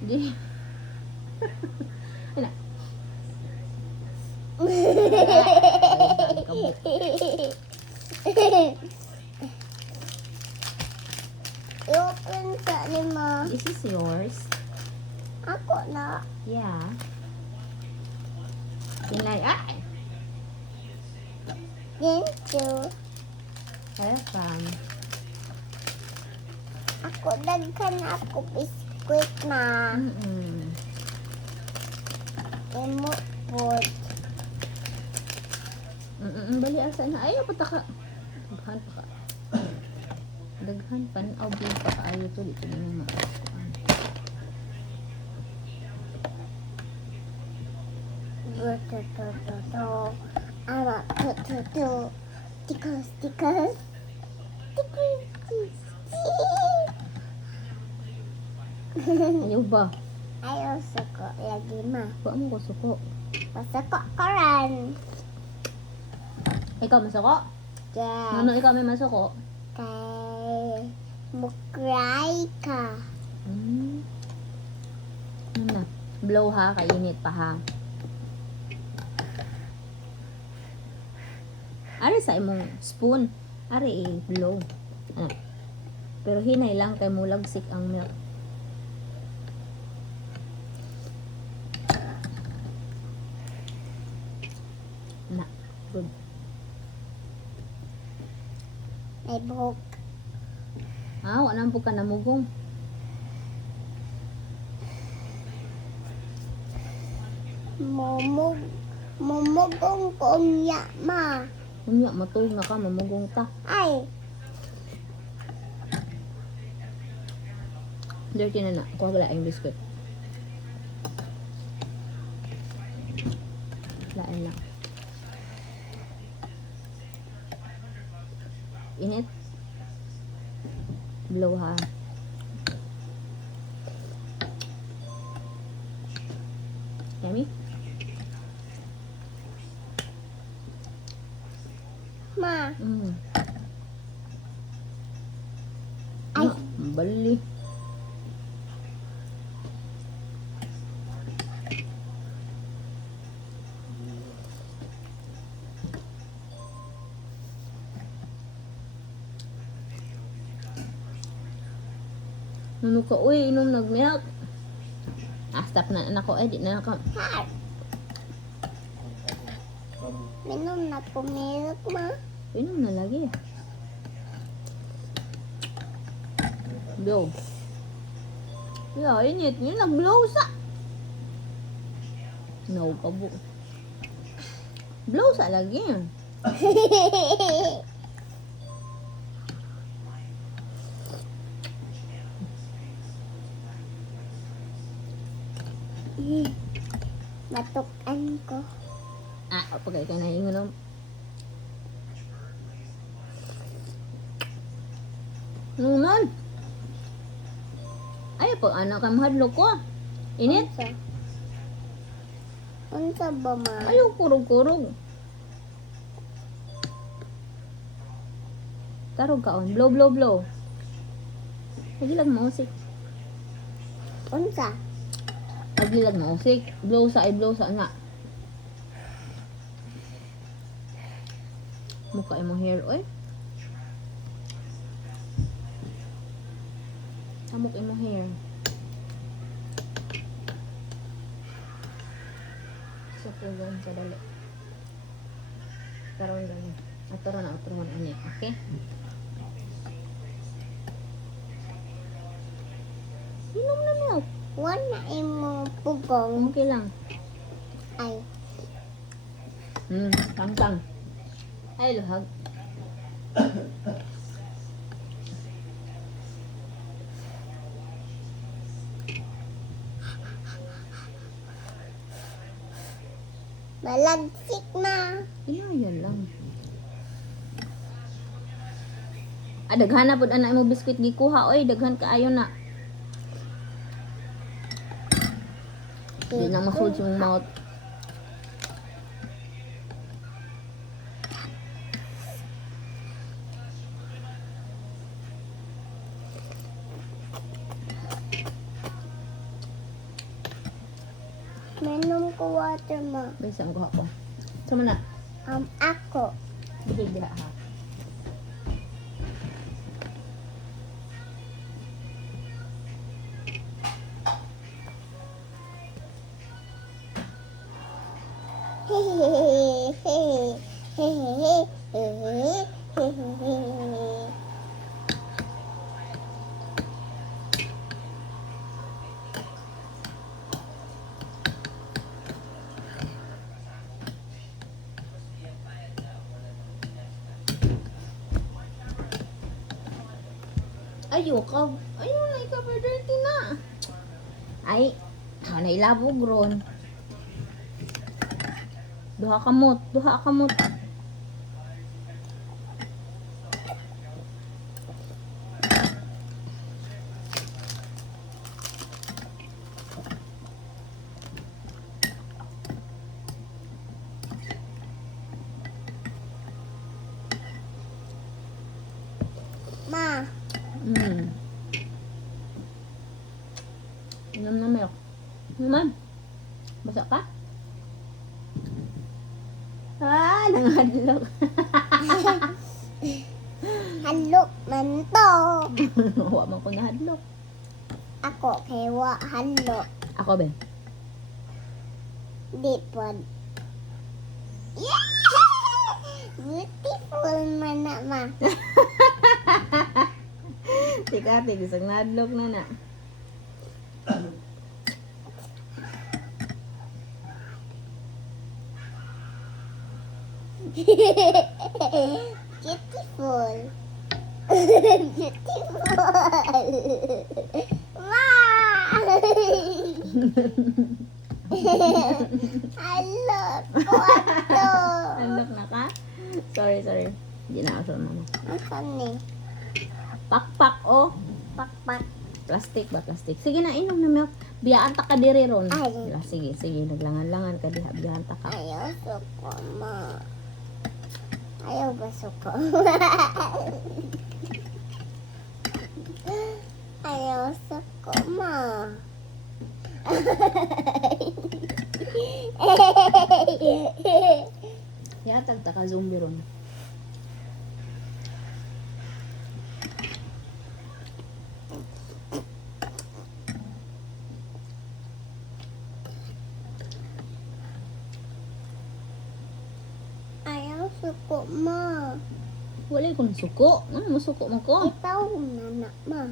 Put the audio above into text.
Di. Ano? I-open sa ni ma. This is yours. Ako na. Yeah. Pinay, Thank you. welcome. Ako daghan ako biskwit ma. Imo pot. Bali asa na. Ayaw pataka. Daghan pa ka. Daghan pa. Aw, pa ka. Ayaw to. Dito na yung mga. Ama Stickers. Ayaw ba? Ayaw suko lagi ma. Ba mo ko suko. Pasuko koran. Ikaw masuko? Yes. Ano ikaw may masuko? Kay mukray ka. Ano na? Blow ha. Kainit pa ha. Ari sa imong spoon. Ari blow. Ano? Pero hinay lang kay mulagsik ang milk. Na. Good. May buhok. Wala po ka namugong. Mumugong ko niya ma. Unya, matulog na ka, mamugong ta. Ay. Dirty na na. Kuha gala yung biskuit. Lain lang. Init. Blow ha. Yummy? Ma. Ay. Bali. Nuno ka, uy, inom nag-milk. Stop na anak ko, di na ka. Minom na po milk ma. Inom na lagi. Blow. Init. Yun, nag-blow sa. No, pabo. Blow sa lagi. Matukan ko. Pagay ka na ingon. Nunan. Ay, pag anak ka mahadlok ko. Init. Unsa ba ma? Ayaw, kurog-kurog. Tarog ka on. Blow. Nagilag mausik. Unsa? Nagilag mausik. Blow sa na. Mukha imong hair, oy. Hamok imong hair. So, pugon sa dali. Karoon dali. Aturon ani. Okay? Inom na milk. Wala imo pugong. Okay lang. Ay. Tang. Ay, luhag. Malagsik na. Yan lang. Daghan na pud ana mo biskuit gikuha oy, daghan kaayo na. Di na masud yung mouth. ko water ma. Bisa ang kuha ko. Sama na. Ako. Bigay diha ha. Ayoko. Ayun na, ikaw dirty na. Ay, na ilabog ron. Duha kamot, duha kamot. Ma. Inom na milk. Naman. Basa ka? Nanghadlok. Halok man to. Huwag man ko nahadlok. Ako kay wa halok. Ako, Ben. Di po. Yeah! Beautiful man na ma. Tika, isang nahadlok na na. Beautiful. Beautiful. Wow. Halok. Kwato. Nahadlok na ka? Sorry. Hindi na ako sure, mama. Asan ni? Pakpak, oh. Pakpak. Plastic ba? Plastic. Sige na, inom na milk. Biyaan ta ka diri ron. Ay. Sige. Naglangan-langan ka diha. Biyaan ta ka. Ayaw suko ma. Ayaw ba suko? Ayaw suko ma. Yatag ta ka zombie ron. Ayaw suko ma. Wala ko ng suko. Ano mo suko mo ko? Ikaw na ma.